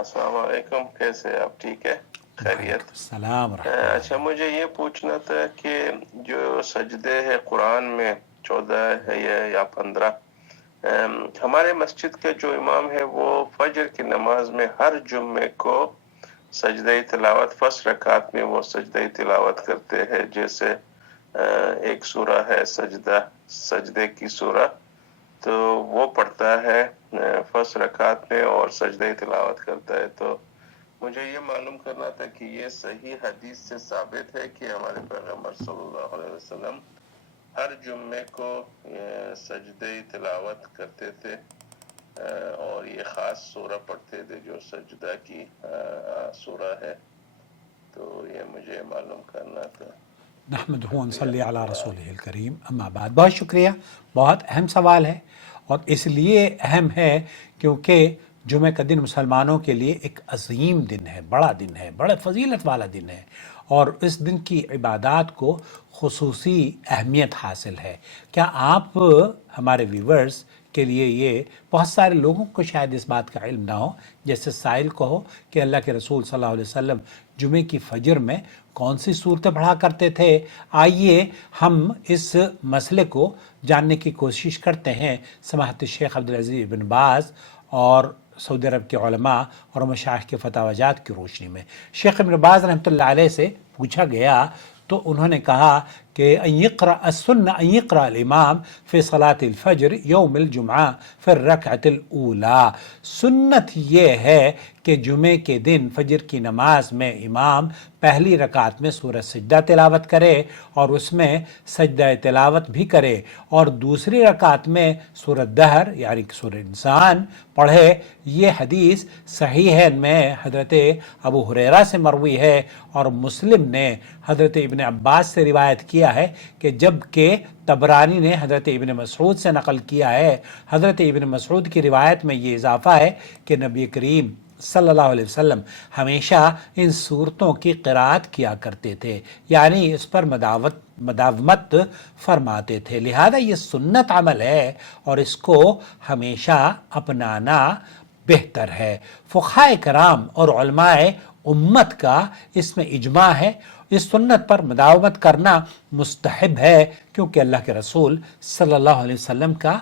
السلام علیکم، کیسے آپ؟ ٹھیک ہے، خیریت؟ السلام ورحمۃ اچھا، مجھے یہ پوچھنا تھا کہ جو سجدے ہے قرآن میں 14 ہے یا 15، ہمارے مسجد کے جو امام ہے وہ فجر کی نماز میں ہر جمعے کو سجدہ تلاوت فرسٹ رکعت میں وہ سجدہ تلاوت کرتے ہیں، جیسے ایک سورہ ہے سجدے کی سورہ، تو وہ پڑھتا ہے فرسٹ رکعت میں اور سجدہ تلاوت کرتا ہے۔ تو مجھے یہ معلوم کرنا تھا کہ یہ صحیح حدیث سے ثابت ہے کہ ہمارے پیغمبر صلی اللہ علیہ وسلم ہر جمعے کو سجدہ تلاوت کرتے تھے اور یہ خاص سورہ پڑھتے تھے جو سجدہ کی سورہ ہے، تو یہ مجھے معلوم کرنا تھا۔ نحمدہ و نصلی علی رسولہ الکریم، اما بعد۔ بہت شکریہ، بہت اہم سوال ہے، اور اس لیے اہم ہے کیونکہ جمعہ کا دن مسلمانوں کے لیے ایک عظیم دن ہے، بڑا دن ہے، بڑا فضیلت والا دن ہے، اور اس دن کی عبادات کو خصوصی اہمیت حاصل ہے۔ کیا آپ ہمارے ویورز کے لیے، یہ بہت سارے لوگوں کو شاید اس بات کا علم نہ ہو، جیسے سائل کو ہو، کہ اللہ کے رسول صلی اللہ علیہ وسلم جمعے کی فجر میں کون سی صورتیں پڑھا کرتے تھے؟ آئیے ہم اس مسئلے کو جاننے کی کوشش کرتے ہیں سماحت شیخ عبدالعزیز بن باز اور سعودی عرب کے علماء اور مشائخ کے فتاوی جات کی روشنی میں۔ شیخ ابن باز رحمۃ اللہ علیہ سے پوچھا گیا تو انہوں نے کہا کہ ان یقرأ الامام فی صلاۃ الفجر یوم الجمعہ فی الرکعۃ الاولی، سنت یہ ہے کہ جمعے کے دن فجر کی نماز میں امام پہلی رکعت میں سورہ سجدہ تلاوت کرے اور اس میں سجدہ تلاوت بھی کرے، اور دوسری رکعت میں سورہ دہر یعنی سورہ انسان پڑھے۔ یہ حدیث صحیح ہے میں حضرت ابو ہریرہ سے مروی ہے، اور مسلم نے حضرت ابن عباس سے روایت کیا ہے، کہ جب کہ طبرانی نے حضرت ابن مسعود سے نقل کیا ہے۔ حضرت ابن مسعود کی روایت میں یہ اضافہ ہے کہ نبی کریم صلی اللہ علیہ وسلم ہمیشہ ان صورتوں کی قرأت کیا کرتے تھے، یعنی اس پر مداومت فرماتے تھے، لہذا یہ سنت عمل ہے اور اس کو ہمیشہ اپنانا بہتر ہے۔ فقہائے کرام اور علماء امت کا اس میں اجماع ہے، اس سنت پر مداومت کرنا مستحب ہے، کیونکہ اللہ کے رسول صلی اللہ علیہ وسلم کا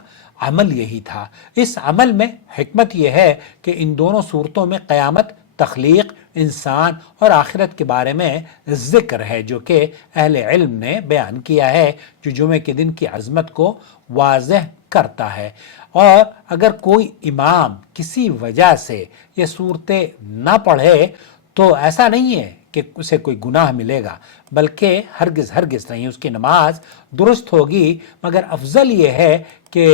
عمل یہی تھا۔ اس عمل میں حکمت یہ ہے کہ ان دونوں صورتوں میں قیامت، تخلیق، انسان اور آخرت کے بارے میں ذکر ہے، جو کہ اہل علم نے بیان کیا ہے، جو جمعے کے دن کی عظمت کو واضح کرتا ہے۔ اور اگر کوئی امام کسی وجہ سے یہ صورتیں نہ پڑھے تو ایسا نہیں ہے کہ اسے کوئی گناہ ملے گا، بلکہ ہرگز نہیں، اس کی نماز درست ہوگی، مگر افضل یہ ہے کہ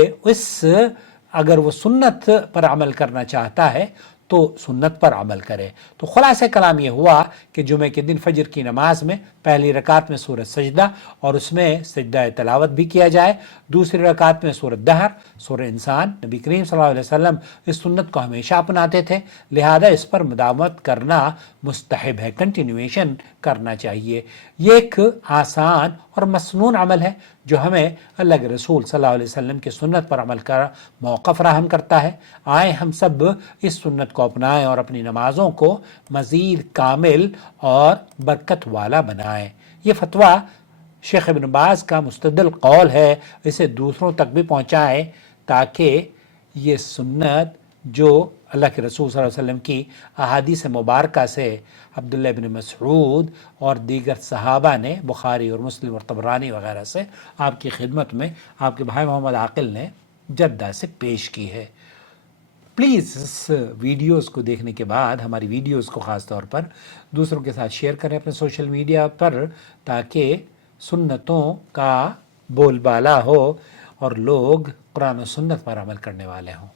اگر وہ سنت پر عمل کرنا چاہتا ہے تو سنت پر عمل کرے۔ تو خلاصہ کلام یہ ہوا کہ جمعے کے دن فجر کی نماز میں پہلی رکعت میں سورہ سجدہ اور اس میں سجدہ تلاوت بھی کیا جائے، دوسری رکعت میں سورہ دہر، سورہ انسان۔ نبی کریم صلی اللہ علیہ وسلم اس سنت کو ہمیشہ اپناتے تھے، لہذا اس پر مداومت کرنا مستحب ہے، کنٹینیویشن کرنا چاہیے۔ یہ ایک آسان اور مسنون عمل ہے جو ہمیں اللہ کے رسول صلی اللہ علیہ وسلم کی سنت پر عمل کا موقع فراہم کرتا ہے۔ آئیں ہم سب اس سنت کو اپنائیں اور اپنی نمازوں کو مزید کامل اور برکت والا بنائیں۔ یہ فتویٰ شیخ ابن باز کا مستدل قول ہے، اسے دوسروں تک بھی پہنچائیں تاکہ یہ سنت جو اللہ کے رسول صلی اللہ علیہ وسلم کی احادیث مبارکہ سے عبداللہ ابن مسعود اور دیگر صحابہ نے بخاری اور مسلم اور طبرانی وغیرہ سے آپ کی خدمت میں آپ کے بھائی محمد عاقل نے جدہ سے پیش کی ہے۔ پلیز اس ویڈیوز کو دیکھنے کے بعد ہماری ویڈیوز کو خاص طور پر دوسروں کے ساتھ شیئر کریں اپنے سوشل میڈیا پر، تاکہ سنتوں کا بول بالا ہو اور لوگ قرآن و سنت پر عمل کرنے والے ہوں۔